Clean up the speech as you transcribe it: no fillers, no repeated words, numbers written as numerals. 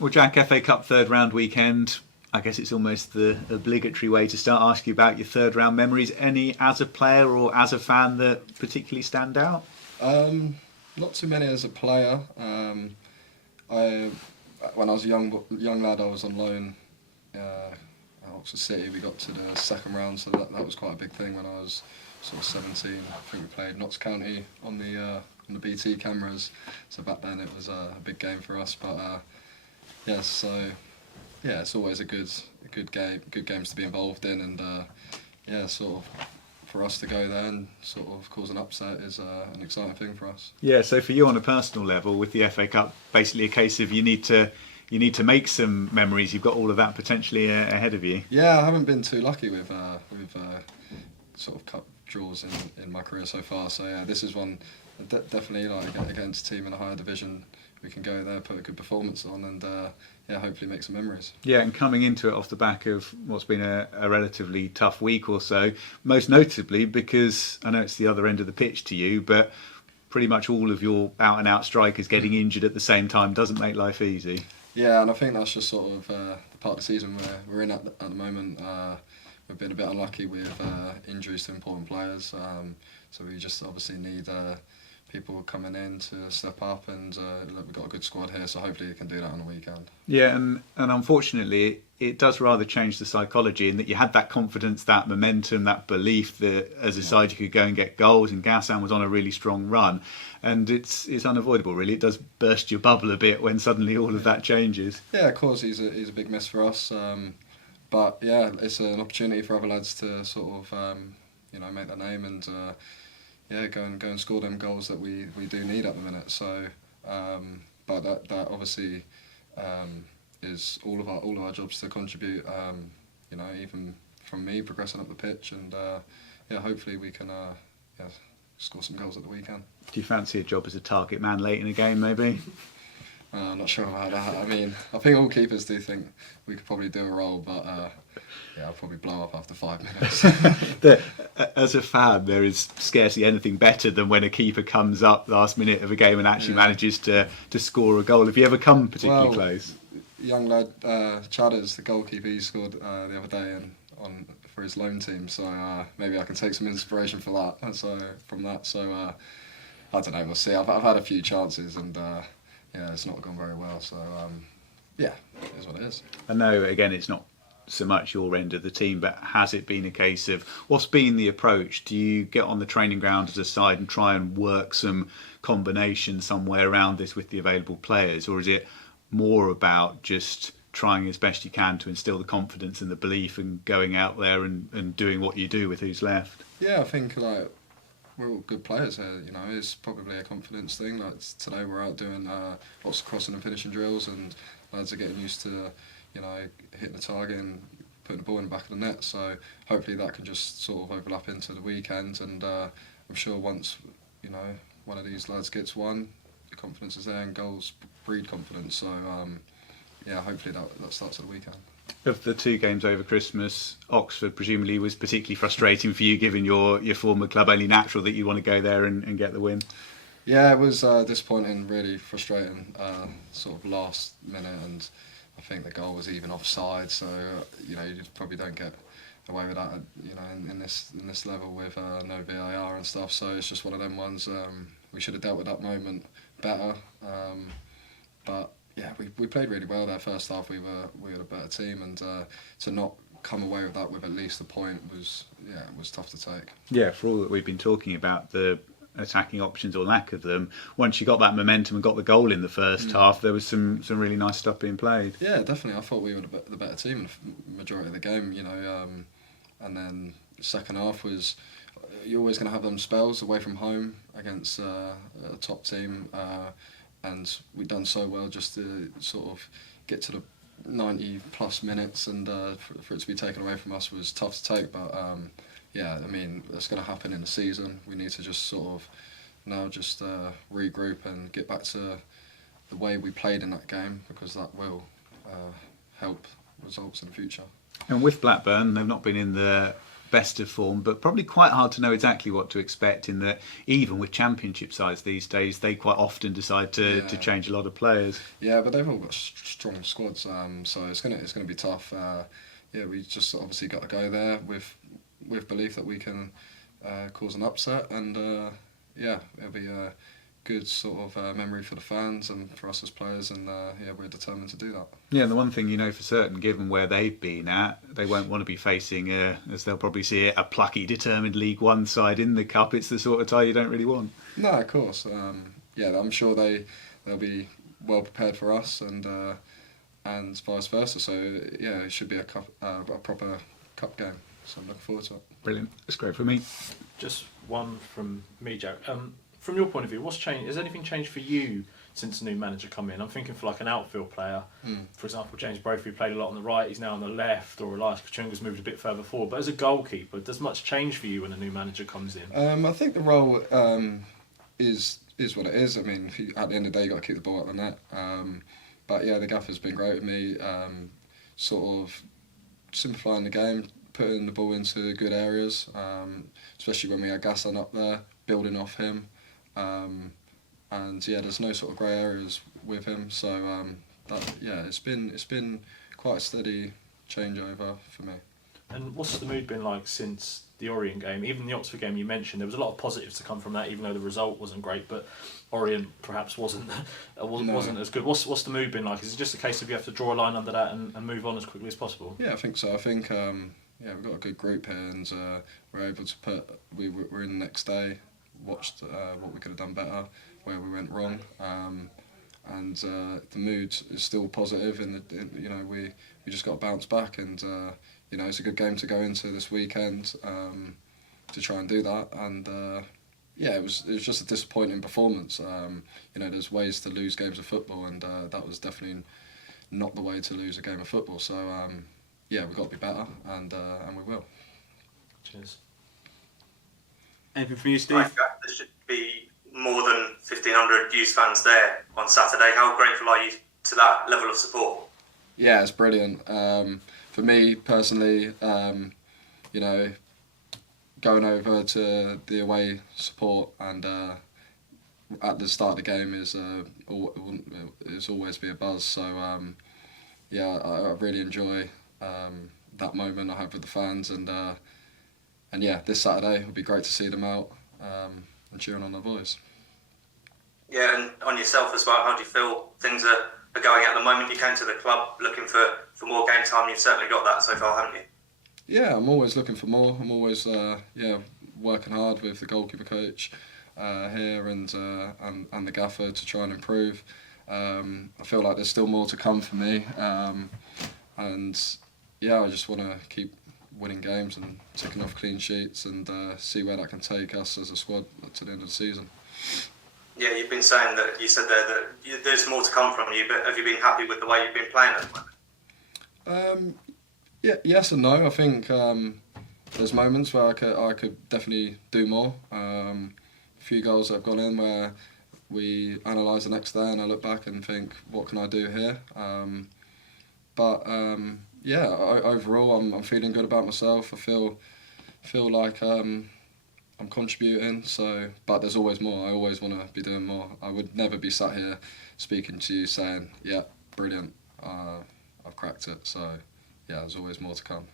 Well, Jack, FA Cup third round weekend. I guess it's almost the obligatory way to start asking you about your third round memories. Any as a player or as a fan that particularly stand out? Um, Not too many as a player. I When I was a young lad, I was on loan at Oxford City. We got to the second round, so that was quite a big thing when I was sort of 17. I think we played Notts County on the BT cameras. So back then it was a big game for us. But yeah, so yeah, it's always good games to be involved in, and yeah, sort of for us to go there and sort of cause an upset is an exciting thing for us. Yeah, so for you on a personal level with the FA Cup, basically a case of you need to make some memories. You've got all of that potentially ahead of you. Yeah, I haven't been too lucky with sort of cup draws in my career so far. So yeah, this is one definitely like against a team in a higher division. We can go there, put a good performance on, and yeah, hopefully make some memories. Yeah, and coming into it off the back of what's been a relatively tough week or so, most notably because I know it's the other end of the pitch to you, but pretty much all of your out and out strikers getting injured at the same time doesn't make life easy. Yeah, and I think that's just sort of the part of the season where we're in at the moment. We've been a bit unlucky with injuries to important players, so we just obviously need people coming in to step up, and look, we've got a good squad here, so hopefully we can do that on the weekend. Yeah, and unfortunately, it does rather change the psychology in that you had that confidence, that momentum, that belief that as a side you could go and get goals, and Gassan was on a really strong run, and it's unavoidable really. It does burst your bubble a bit when suddenly all of that changes. Yeah, of course, he's a big miss for us, but yeah, it's an opportunity for other lads to sort of make their name and. Yeah, go and score them goals that we do need at the minute. So, but that obviously is all of our jobs to contribute. Even from me progressing up the pitch, and yeah, hopefully we can score some goals at the weekend. Do you fancy a job as a target man late in a game, maybe? I'm not sure about that. I mean, I think all keepers do think we could probably do a role, but yeah, I'll probably blow up after 5 minutes. As a fan, there is scarcely anything better than when a keeper comes up last minute of a game and actually manages to score a goal. Have you ever come particularly close? Young lad Chadders, the goalkeeper, he scored the other day for his loan team. So maybe I can take some inspiration for that. And so from that, so I don't know. We'll see. I've had a few chances, and yeah, it's not gone very well. So yeah, it is what it is. I know. Again, it's not so much your end of the team, but has it been a case of what's been the approach? Do you get on the training ground as a side and try and work some combination somewhere around this with the available players, or is it more about just trying as best you can to instill the confidence and the belief and going out there and doing what you do with who's left? Yeah, I think like we're all good players here. It's probably a confidence thing. Like today, we're out doing lots of crossing and finishing drills, and lads are getting used to hitting the target and putting the ball in the back of the net. So hopefully that can just sort of overlap into the weekend, and I'm sure once one of these lads gets one, the confidence is there, and goals breed confidence. So yeah, hopefully that starts at the weekend. Of the two games over Christmas, Oxford presumably was particularly frustrating for you, given your former club. Only natural that you want to go there and get the win. Yeah, it was disappointing, really frustrating, sort of last minute, and I think the goal was even offside, so you probably don't get away with that, in this level with no VAR and stuff. So it's just one of them ones. We should have dealt with that moment better, but yeah, we played really well there. First half, we were a better team, and to not come away with that with at least a point was tough to take. Yeah, for all that we've been talking about the attacking options or lack of them, once you got that momentum and got the goal in the first half, there was some really nice stuff being played. Yeah, definitely. I thought we were the better team in the majority of the game, and then the second half was, you're always going to have them spells away from home against a top team, and we'd done so well just to sort of get to the 90 plus minutes, and for it to be taken away from us was tough to take, but yeah, I mean, that's going to happen in the season. We need to just sort of now just regroup and get back to the way we played in that game, because that will help results in the future. And with Blackburn, they've not been in the best of form, but probably quite hard to know exactly what to expect. In that, even with championship sides these days, they quite often decide to change a lot of players. Yeah, but they've all got strong squads, so it's gonna be tough. Yeah, we just obviously got to go there with belief that we can cause an upset, and yeah, it'll be a good sort of memory for the fans and for us as players, and yeah, we're determined to do that. Yeah, and the one thing you know for certain, given where they've been at, they won't want to be facing, as they'll probably see it, a plucky, determined League One side in the cup. It's the sort of tie you don't really want. No, of course. Yeah, I'm sure they'll be well prepared for us, and vice versa. So yeah, it should be a proper cup game. So I'm looking forward to it. Brilliant. That's great for me. Just one from me, Jack. From your point of view, what's changed? Has anything changed for you since the new manager come in? I'm thinking for like an outfield player, for example, James Brophy played a lot on the right, he's now on the left, or Elias Kachunga's moved a bit further forward. But as a goalkeeper, does much change for you when a new manager comes in? I think the role is what it is. I mean, at the end of the day, you got to keep the ball at the net. But yeah, the gaffer's been great with me, sort of simplifying the game, putting the ball into good areas, especially when we had Gasson up there, building off him. And yeah, there's no sort of grey areas with him, so it's been quite a steady changeover for me. And what's the mood been like since the Orient game? Even the Oxford game you mentioned, there was a lot of positives to come from that, even though the result wasn't great. But Orient perhaps wasn't as good. What's the mood been like? Is it just a case of you have to draw a line under that and move on as quickly as possible? Yeah, I think so. I think we've got a good group here, and we're able to we're in the next day, watched what we could have done better, where we went wrong, and the mood is still positive. We just got to bounce back, and it's a good game to go into this weekend to try and do that. And it was just a disappointing performance. There's ways to lose games of football, and that was definitely not the way to lose a game of football. So we've got to be better, and we will. Cheers. Anything from you, Steve? There should be more than 1,500 youth fans there on Saturday. How grateful are you to that level of support? Yeah, it's brilliant. For me personally, going over to the away support and at the start of the game is always be a buzz. So I really enjoy that moment I have with the fans, and this Saturday it'll be great to see them out and cheering on their boys. Yeah, and on yourself as well, how do you feel things are going at the moment? You came to the club looking for more game time. You've certainly got that so far, haven't you? Yeah, I'm always looking for more. I'm always working hard with the goalkeeper coach here and the gaffer to try and improve. I feel like there's still more to come for me, I just want to keep winning games and ticking off clean sheets and see where that can take us as a squad to the end of the season. Yeah, you've been saying that, you said there that there's more to come from you, but have you been happy with the way you've been playing at the moment? Yes and no. I think there's moments where I could definitely do more. A few goals that have gone in where we analyse the next day and I look back and think, what can I do here? Overall I'm feeling good about myself. I feel like I'm contributing, but there's always more. I always want to be doing more. I would never be sat here speaking to you saying, yeah, brilliant, I've cracked it. So yeah, there's always more to come.